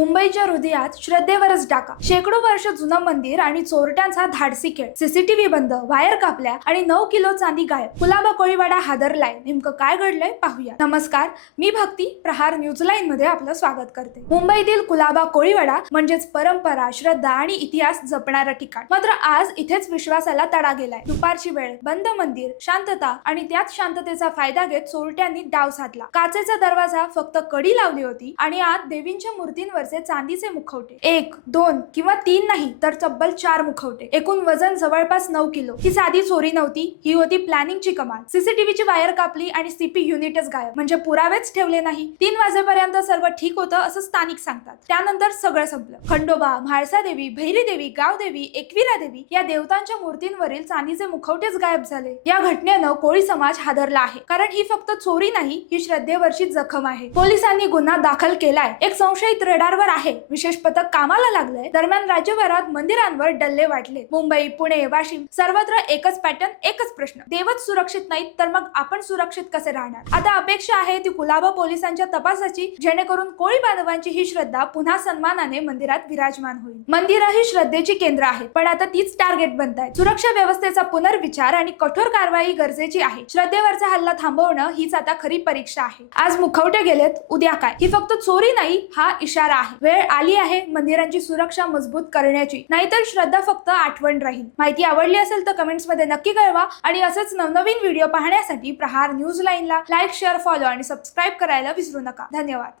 मुंबईच्या हृदयात श्रद्धेवरच टाका. शेकडो वर्ष जुनं मंदिर आणि चोरट्यांचा धाडसी खेळ. सीसीटीव्ही बंद, वायर कापल्या आणि 9 किलो चांदी गायब. कुलाबा कोळीवाडा हादरलाय. नेमकं काय घडलंय पाहूया. नमस्कार, मी भक्ती. प्रहार न्यूज लाईन मध्ये आपलं स्वागत करते. मुंबईतील कुलाबा कोळीवाडा म्हणजेच परंपरा, श्रद्धा आणि इतिहास जपणारं ठिकाण. मात्र आज इथेच विश्वासाला तडा गेलाय. दुपारची वेळ, बंद मंदिर, शांतता आणि त्याच शांततेचा फायदा घेत चोरट्यांनी डाव साधला. काचेचा दरवाजा फक्त कडी लावली होती आणि आत देवींच्या मूर्तींवरचे चांदीचे मुखवटे. 1, 2 किंवा 3 नाही तर तब्बल 4 मुखवटे. एकूण वजन जवळपास 9 किलो. ही साधी चोरी नव्हती, ही होती प्लॅनिंगची कमाल. सीसीटीव्हीची वायर कापली आणि सीपी युनिटच गायब. म्हणजे पुरावेच ठेवले नाही. 3 वाजेपर्यंत सर्व ठीक होतं असं स्थानिक सांगतात. त्यानंतर सगळं संपलं. खंडोबा, म्हाळसा देवी, भैरी देवी, गावदेवी, एकविरा देवी या देवतांच्या मूर्तींवरील चांदीचे मुखवटेच गायब झाले. या घटनेनं कोळी समाज हादरला आहे. कारण ही फक्त चोरी नाही, ही श्रद्धेवरची जखम आहे. पोलिसांनी गुन्हा दाखल केलाय. एक संशयित रडारवर आहे. विशेष पथक कामाला लागलंय. दरम्यान राज्यभरात मंदिरांवर डल्ले वाटले. मुंबई, पुणे, वाशिम सर्वत्र एकच पॅटर्न, एकच प्रश्न. देवच सुरक्षित नाहीत तर मग आपण सुरक्षित कसे राहणार? आता अपेक्षा आहे ती कुलाबा पोलिसांच्या तपासाची, जेणेकरून कोळी बांधवांची ही श्रद्धा पुन्हा सन्मानाने मंदिरात विराजमान होईल. मंदिर ही श्रद्धेची केंद्र आहेत, पण आता तीच टार्गेट बनतायत. सुरक्षा व्यवस्थेचा पुनर्विचार आणि कठोर कारवाई गरजेची आहे. श्रद्धेवरचा हल्ला थांबवणं हीच आता खरी परीक्षा आहे. आज मुखवटे गेलेत, उद्या काय? ही फक्त चोरी नाही, हा इशारा आहे. वेळ आली आहे मंदिरांची सुरक्षा मजबूत करण्याची, नाहीतर श्रद्धा फक्त आठवण राहील. माहिती आवडली असेल तर कमेंट्स मध्ये नक्की कळवा आणि असेच नवनवीन व्हिडिओ पाहण्यासाठी प्रहार न्यूज लाईनला लाईक, शेअर, फॉलो आणि सबस्क्राईब करायला विसरू नका. धन्यवाद.